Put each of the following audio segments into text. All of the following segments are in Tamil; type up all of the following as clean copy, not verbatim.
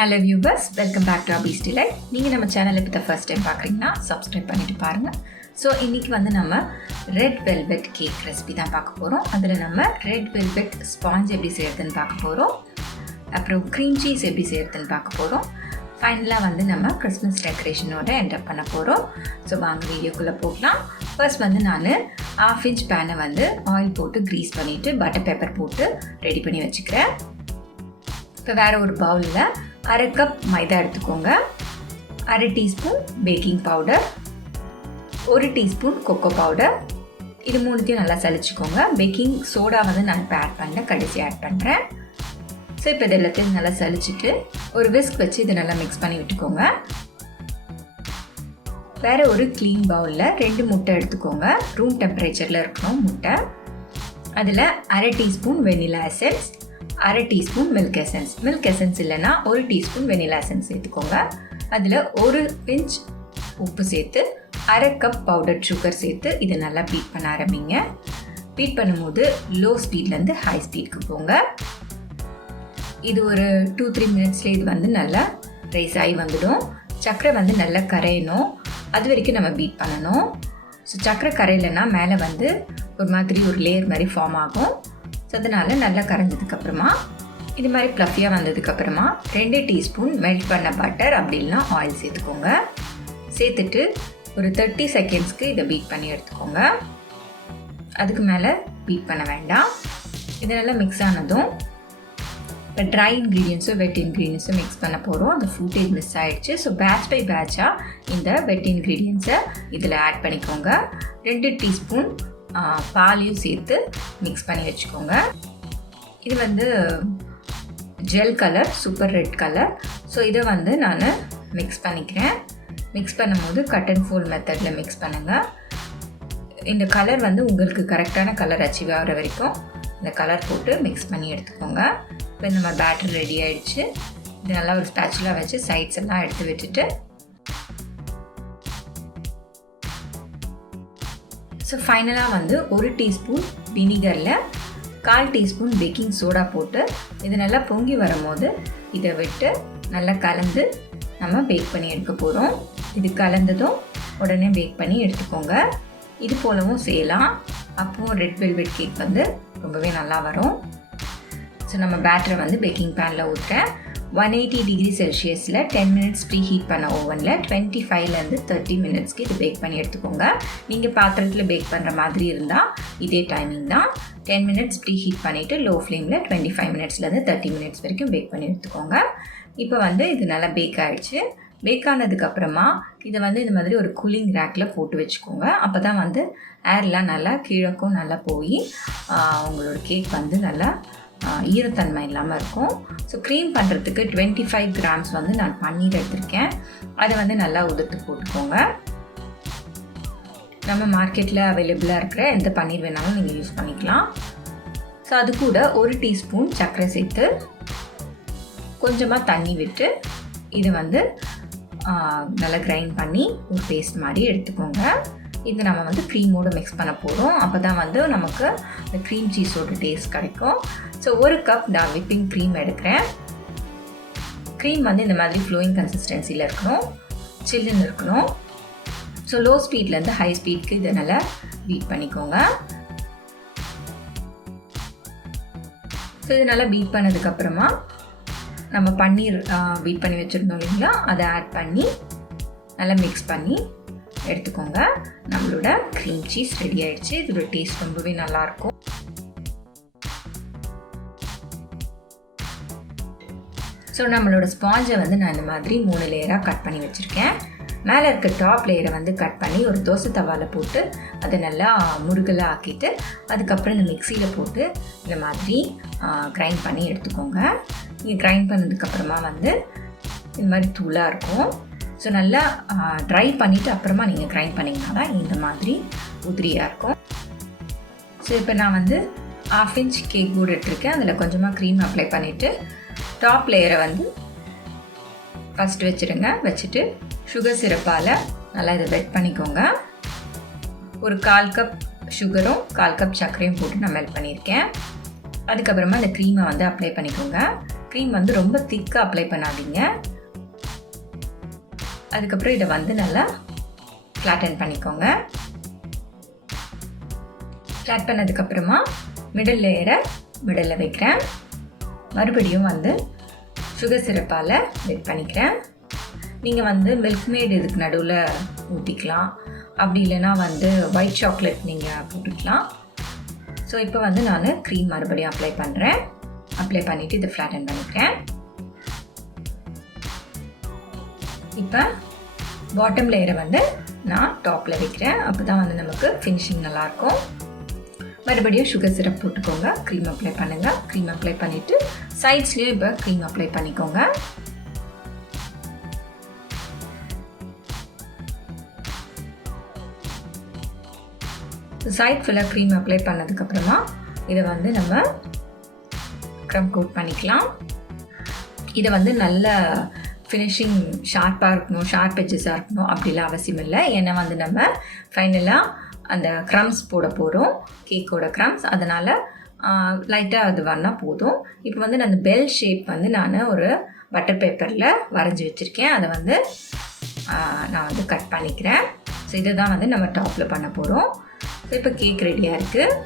Hello viewers, welcome back to Abiz Delight. நீங்கள் நம்ம சேனலை இப்போ ஃபர்ஸ்ட் டைம் பார்க்குறீங்கன்னா சப்ஸ்கிரைப் பண்ணிட்டு பாருங்கள். ஸோ இன்றைக்கி வந்து நம்ம ரெட் வெல்வெட் கேக் ரெசிபி தான் பார்க்க போகிறோம். அதில் நம்ம ரெட் வெல்வெட் ஸ்பாஞ்ச் எப்படி செய்கிறதுன்னு பார்க்க போகிறோம். அப்புறம் க்ரீம் சீஸ் எப்படி செய்கிறதுன்னு பார்க்க போகிறோம். ஃபைனலாக வந்து நம்ம கிறிஸ்மஸ் டெக்கரேஷனோட என்டர் பண்ண போகிறோம். ஸோ வாங்க வீடியோக்குள்ளே போகலாம். ஃபர்ஸ்ட் வந்து நான் 1/2 inch பேனை வந்து ஆயில் போட்டு க்ரீஸ் பண்ணிவிட்டு பட்டர் பேப்பர் போட்டு ரெடி பண்ணி வச்சுக்கிறேன். இப்போ வேறு ஒரு பவுலில் 1/2 cup மைதா எடுத்துக்கோங்க, 1/2 teaspoon baking powder, 1 teaspoon cocoa powder. இது மூணுத்தையும் நல்லா சலிச்சுக்கோங்க. பேக்கிங் சோடா வந்து நான் இப்போ ஆட் பண்ணல, கடைசி ஆட் பண்ணுறேன். ஸோ இப்போ இது எல்லாத்தையும் நல்லா சலிச்சுட்டு ஒரு விஸ்க் வச்சு இதை நல்லா மிக்ஸ் பண்ணி விட்டுக்கோங்க. வேறு ஒரு க்ளீன் பவுலில் 2 முட்டை எடுத்துக்கோங்க. ரூம் டெம்பரேச்சரில் இருக்கணும் முட்டை. அதில் 1/2 teaspoon vanilla essence, 1/2 teaspoon milk essence. Milk essence இல்லைன்னா 1 teaspoon வெனிலா எசன்ஸ் சேர்த்துக்கோங்க. அதில் 1 pinch உப்பு சேர்த்து 1/2 cup பவுடர் சுகர் சேர்த்து இதை நல்லா பீட் பண்ண ஆரம்பிங்க. பீட் பண்ணும்போது லோ ஸ்பீட்லேருந்து ஹை ஸ்பீடுக்கு போங்க. இது ஒரு 2-3 minutesலேயே இது வந்து நல்லா ரைஸ் ஆகி வந்துடும். சர்க்கரை வந்து நல்லா கரையணும், அது வரைக்கும் நம்ம பீட் பண்ணணும். ஸோ சர்க்கரை கரையிலன்னா மேலே வந்து ஒரு மாதிரி ஒரு லேயர் மாதிரி ஃபார்ம் ஆகும். ஸோ அதனால் நல்லா கரைஞ்சதுக்கப்புறமா இது மாதிரி ப்ளஃபியாக வந்ததுக்கப்புறமா 2 teaspoon மெல்ட் பண்ண பட்டர் அப்படி இல்லைனா ஆயில் சேர்த்துக்கோங்க. சேர்த்துட்டு ஒரு 30 secondsக்கு இதை பீட் பண்ணி எடுத்துக்கோங்க. அதுக்கு மேலே பீட் பண்ண வேண்டாம். இது நல்லா மிக்ஸ் ஆனதும் இப்போ ட்ரை இன்க்ரீடியன்ஸும் வெட் இன்க்ரீடியன்ஸும் மிக்ஸ் பண்ண போகிறோம். அந்த ஃபுட்டேஜ் மிஸ் ஆகிடுச்சு. ஸோ பேட்ச் பை பேட்சாக இந்த வெட் இன்க்ரீடியன்ஸை இதில் ஆட் பண்ணிக்கோங்க. 2 teaspoon பாலையும் சேர்த்து மிக்ஸ் பண்ணி வச்சுக்கோங்க. இது வந்து gel colour, super red colour. So இதை வந்து நான் மிக்ஸ் பண்ணிக்கிறேன். மிக்ஸ் பண்ணும்போது கட் அண்ட் ஃபோல்ட் மெத்தடில் மிக்ஸ் பண்ணுங்கள். இந்த கலர் வந்து உங்களுக்கு கரெக்டான கலர் அச்சீவ் ஆகிற வரைக்கும் இந்த கலர் போட்டு மிக்ஸ் பண்ணி எடுத்துக்கோங்க. இப்போ நம்ம பேட்டர் ரெடி ஆகிடுச்சு. இது நல்லா ஒரு ஸ்பேச்சுலா வச்சு சைட்ஸ் எல்லாம் எடுத்து விட்டுட்டு ஸோ ஃபைனலாக வந்து 1 teaspoon வினிகரில் 1/4 teaspoon பேக்கிங் சோடா போட்டு இது நல்லா பொங்கி வரும்போது இதை விட்டு நல்லா கலந்து நம்ம பேக் பண்ணி எடுக்க போகிறோம். இது கலந்ததும் உடனே பேக் பண்ணி எடுத்துக்கோங்க. இது போலவும் செய்யலாம். அப்போது ரெட் வெல்வெட் கேக் வந்து ரொம்பவே நல்லா வரும். ஸோ நம்ம பேட்டரை வந்து பேக்கிங் பேனில் ஊற்றுறேன். 180 degree Celsiusல 10 minutes ப்ரீ ஹீட் பண்ண ஓவனில் 25லேருந்து 30 minutesக்கு இது பேக் பண்ணி எடுத்துக்கோங்க. நீங்கள் பாத்திரத்தில் பேக் பண்ணுற மாதிரி இருந்தால் இதே டைமிங் தான். 10 minutes ப்ரீ ஹீட் பண்ணிவிட்டு லோ ஃப்ளேமில் 25 minutesலேருந்து 30 minutes வரைக்கும் பேக் பண்ணி எடுத்துக்கோங்க. இப்போ வந்து இது நல்லா பேக் ஆகிடுச்சு. பேக் ஆனதுக்கப்புறமா இதை வந்து இந்த மாதிரி ஒரு கூலிங் ரேக்கில் போட்டு வச்சுக்கோங்க. அப்போ தான் வந்து ஏர்லாம் நல்லா கீழக்கும் நல்லா போய் உங்களோட கேக் வந்து நல்லா ஈரத்தன்மை இல்லாமல் இருக்கும். ஸோ க்ரீம் பண்ணுறதுக்கு 25 grams வந்து நான் பன்னீர் எடுத்திருக்கேன். அதை வந்து நல்லா உதிர்த்து போட்டுக்கோங்க. நம்ம மார்க்கெட்டில் அவைலபிளாக இருக்கிற எந்த பன்னீர் வேணாலும் நீங்கள் யூஸ் பண்ணிக்கலாம். ஸோ அது கூட 1 teaspoon சர்க்கரை சேர்த்து கொஞ்சமாக தண்ணி விட்டு இதை வந்து நல்லா கிரைண்ட் பண்ணி ஒரு பேஸ்ட் மாதிரி எடுத்துக்கோங்க. இது நம்ம வந்து க்ரீமோடு மிக்ஸ் பண்ண போகிறோம். அப்போ தான் வந்து நமக்கு இந்த க்ரீம் சீஸோட டேஸ்ட் கிடைக்கும். ஸோ 1 cup நான் விப்பிங் க்ரீம் எடுக்கிறேன். க்ரீம் வந்து இந்த மாதிரி ஃப்ளோயிங் கன்சிஸ்டன்சியில் இருக்கணும், சில்லுன்னு இருக்கணும். ஸோ லோ ஸ்பீட்லேருந்து ஹை ஸ்பீட்க்கு இதை நல்லா பீட் பண்ணிக்கோங்க. ஸோ இது நல்லா பீட் பண்ணதுக்கப்புறமா நம்ம பன்னீர் பீட் பண்ணி வச்சுருந்தோம் இல்லைங்களா, அதை ஆட் பண்ணி நல்லா மிக்ஸ் பண்ணி எடுத்துக்கோங்க. நம்மளோட க்ரீம் சீஸ் ரெடி ஆகிடுச்சு. இதோட டேஸ்ட் ரொம்பவே நல்லாயிருக்கும். ஸோ நம்மளோட ஸ்பாஞ்சை வந்து நான் இந்த மாதிரி 3 லேயராக கட் பண்ணி வச்சுருக்கேன். மேலே இருக்க டாப் லேயரை வந்து கட் பண்ணி ஒரு தோசை தவாவில் போட்டு அதை நல்லா முருகலாக ஆக்கிட்டு அதுக்கப்புறம் இந்த மிக்சியில் போட்டு இந்த மாதிரி கிரைண்ட் பண்ணி எடுத்துக்கோங்க. நீங்கள் கிரைண்ட் பண்ணதுக்கப்புறமா வந்து இந்த மாதிரி தூளாக இருக்கும். ஸோ நல்லா ட்ரை பண்ணிவிட்டு அப்புறமா நீங்கள் கிரைண்ட் பண்ணிங்கன்னா தான் இந்த மாதிரி உதிரியாக இருக்கும். ஸோ இப்போ நான் வந்து 1/2 inch கேக் போர்டு எடுத்துருக்கேன். அதில் கொஞ்சமாக க்ரீம் அப்ளை பண்ணிவிட்டு டாப் லேயரை வந்து ஃபஸ்ட்டு வச்சுருங்க. வச்சுட்டு சுகர் சிரப்பால் நல்லா இதை வெட் பண்ணிக்கோங்க. ஒரு 1/4 cup சுகரும் 1/4 cup சர்க்கரையும் போட்டு நான் மெல்ட் பண்ணியிருக்கேன். அதுக்கப்புறமா இந்த க்ரீமை வந்து அப்ளை பண்ணிக்கோங்க. க்ரீம் வந்து ரொம்ப திக்காக அப்ளை பண்ணாதீங்க. அதுக்கப்புறம் இதை வந்து நல்லா ஃப்ளாட்டன் பண்ணிக்கோங்க. ஃப்ளாட் பண்ணதுக்கப்புறமா மிடில் லேயரை மிடில் வைக்கிறேன். மறுபடியும் வந்து சுகர் சிரப்பால் வெட் பண்ணிக்கிறேன். நீங்கள் வந்து மில்க் மேட் இதுக்கு நடுவில் ஊற்றிக்கலாம், அப்படி இல்லைன்னா வந்து ஒயிட் சாக்லேட் நீங்கள் போட்டுக்கலாம். ஸோ இப்போ வந்து நான் க்ரீம் மறுபடியும் அப்ளை பண்ணுறேன். அப்ளை பண்ணிவிட்டு இதை ஃப்ளாட்டன் பண்ணிக்கிறேன். இப்போ பாட்டம் லேயரை வந்து நான் டாப்பில் வைக்கிறேன். அப்போ தான் வந்து நமக்கு ஃபினிஷிங் நல்லாயிருக்கும். மறுபடியும் சுகர் சிரப் போட்டுக்கோங்க. க்ரீம் அப்ளை பண்ணுங்கள். க்ரீம் அப்ளை பண்ணிவிட்டு சைட்ஸ்லேயும் இப்போ க்ரீம் அப்ளை பண்ணிக்கோங்க. சைட் ஃபுல்லாக க்ரீம் அப்ளை பண்ணதுக்கப்புறமா இதை வந்து நம்ம க்ரம் கோட் பண்ணிக்கலாம். இதை வந்து நல்ல ஃபினிஷிங் ஷார்ப்பாக இருக்கணும், ஷார்ப் எட்ஜஸாக இருக்கணும் அப்படிலாம் அவசியம் இல்லை. ஏன்னா வந்து நம்ம ஃபைனலாக அந்த க்ரம்ஸ் போட போகிறோம், கேக்கோட க்ரம்ஸ். அதனால் லைட்டாக அது வந்தால் போதும். இப்போ வந்து நான் அந்த பெல் ஷேப் வந்து நான் ஒரு பட்டர் பேப்பரில் வரைஞ்சி வச்சுருக்கேன். அதை வந்து நான் வந்து கட் பண்ணிக்கிறேன். ஸோ இதை தான் வந்து நம்ம டாப்பில் பண்ண போகிறோம். இப்போ கேக் ரெடியாக இருக்குது.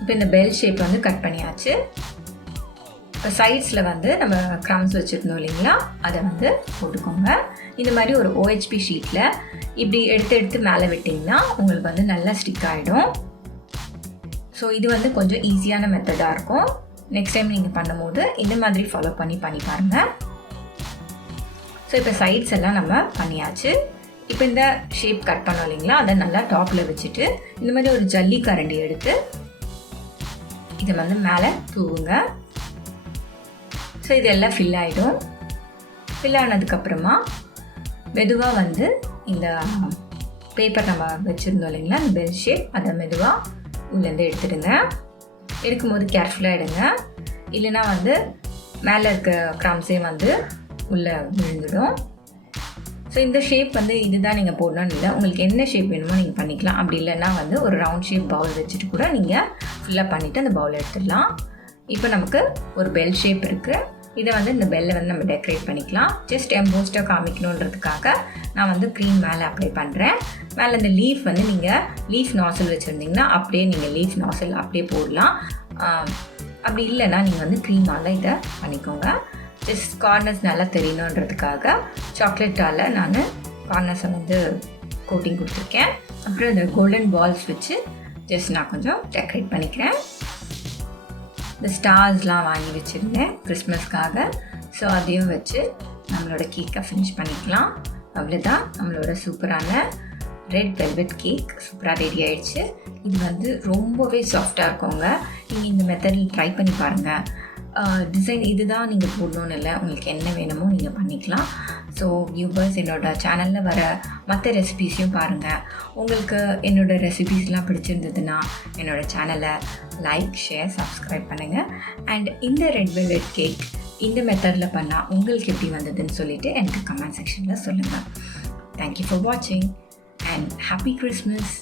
இப்போ இந்த பெல் ஷேப் வந்து கட் பண்ணியாச்சு. இப்போ சைட்ஸில் வந்து நம்ம க்ரம்ஸ் வச்சுருந்தோம் இல்லைங்களா, அதை வந்து போட்டுக்கோங்க. இந்த மாதிரி ஒரு OHP ஷீட்டில் இப்படி எடுத்து மேலே விட்டிங்கன்னா உங்களுக்கு வந்து நல்லா ஸ்டிக் ஆகிடும். ஸோ இது வந்து கொஞ்சம் ஈஸியான மெத்தடாக இருக்கும். நெக்ஸ்ட் டைம் நீங்கள் பண்ணும்போது இந்த மாதிரி ஃபாலோ பண்ணி பாருங்கள். ஸோ இப்போ சைட்ஸ் எல்லாம் நம்ம பண்ணியாச்சு. இப்போ இந்த ஷேப் கட் பண்ணோம் இல்லைங்களா, அதை நல்லா டாப்பில் வச்சுட்டு இந்த மாதிரி ஒரு ஜல்லி கரண்டி எடுத்து இதை வந்து மேலே தூவுங்க. ஸோ இதெல்லாம் ஃபில் ஆகிடும். ஃபில் ஆனதுக்கப்புறமா மெதுவாக வந்து இந்த பேப்பர் நம்ம வச்சுருந்தோம் இல்லைங்களா, இந்த பெல் ஷேப், அதை மெதுவாக உள்ளேருந்து எடுத்துடுங்க. எடுக்கும்போது கேர்ஃபுல்லாக எடுங்க, இல்லைன்னா வந்து மேலே இருக்க க்ரம்ஸே வந்து உள்ளே விழுந்துடும். ஸோ இந்த ஷேப் வந்து இதுதான் நீங்கள் போடணும்னு இல்லை, உங்களுக்கு என்ன ஷேப் வேணுமோ நீங்கள் பண்ணிக்கலாம். அப்படி இல்லைன்னா வந்து ஒரு ரவுண்ட் ஷேப் பவுல் வச்சுட்டு கூட நீங்கள் ஃபுல்லாக பண்ணிவிட்டு அந்த பவுல் எடுத்துடலாம். இப்போ நமக்கு ஒரு பெல் ஷேப் இருக்குது. இதை வந்து இந்த பெல்லை வந்து நம்ம டெக்கரேட் பண்ணிக்கலாம். ஜஸ்ட் எம்போஸ்டாக காமிக்கணுன்றதுக்காக நான் வந்து க்ரீம் மேலே அப்ளை பண்ணுறேன். மேலே இந்த லீஃப் வந்து நீங்கள் லீஃப் நாசல் வச்சுருந்தீங்கன்னா அப்படியே நீங்கள் லீஃப் நாசல் அப்படியே போடலாம். அப்படி இல்லைன்னா நீங்கள் வந்து க்ரீமால் இதை பண்ணிக்கோங்க. ஜஸ்ட் கார்னர்ஸ் நல்லா தெரியணுன்றதுக்காக சாக்லேட்டால் நான் கார்னர்ஸை வந்து கோட்டிங் கொடுத்துருக்கேன். அப்புறம் இந்த கோல்டன் பால்ஸ் வச்சு ஜஸ்ட் நான் கொஞ்சம் டெக்கரேட் பண்ணிக்கிறேன். இந்த ஸ்டார்ஸ்லாம் வாங்கி வச்சுருந்தேன் கிறிஸ்மஸ்க்காக. ஸோ அதையும் வச்சு நம்மளோட கேக்கை ஃபினிஷ் பண்ணிக்கலாம். அவ்வளோதான், நம்மளோட சூப்பரான ரெட் வெல்வெட் கேக் சூப்பராக ரெடி ஆகிடுச்சு. இது வந்து ரொம்பவே சாஃப்டாக இருக்குங்க. நீங்கள் இந்த மெத்தடில் ட்ரை பண்ணி பாருங்கள். டிசைன் இதுதான் நீங்கள் போடணுன்னு இல்லை, உங்களுக்கு என்ன வேணுமோ நீங்கள் பண்ணிக்கலாம். ஸோ வியூவர்ஸ், என்னோடய சேனலில் வர மற்ற ரெசிபீஸையும் பாருங்கள். உங்களுக்கு என்னோடய ரெசிபீஸ்லாம் பிடிச்சிருந்ததுன்னா என்னோடய சேனலை லைக், ஷேர், சப்ஸ்கிரைப் பண்ணுங்கள். அண்ட் இந்த ரெட் வெல்வெட் கேக் இந்த மெத்தடில் பண்ணால் உங்களுக்கு எப்படி வந்ததுன்னு சொல்லிவிட்டு எனக்கு கமெண்ட் செக்ஷனில் சொல்லுங்கள். தேங்க்யூ ஃபார் வாட்சிங் அண்ட் ஹாப்பி கிறிஸ்மஸ்.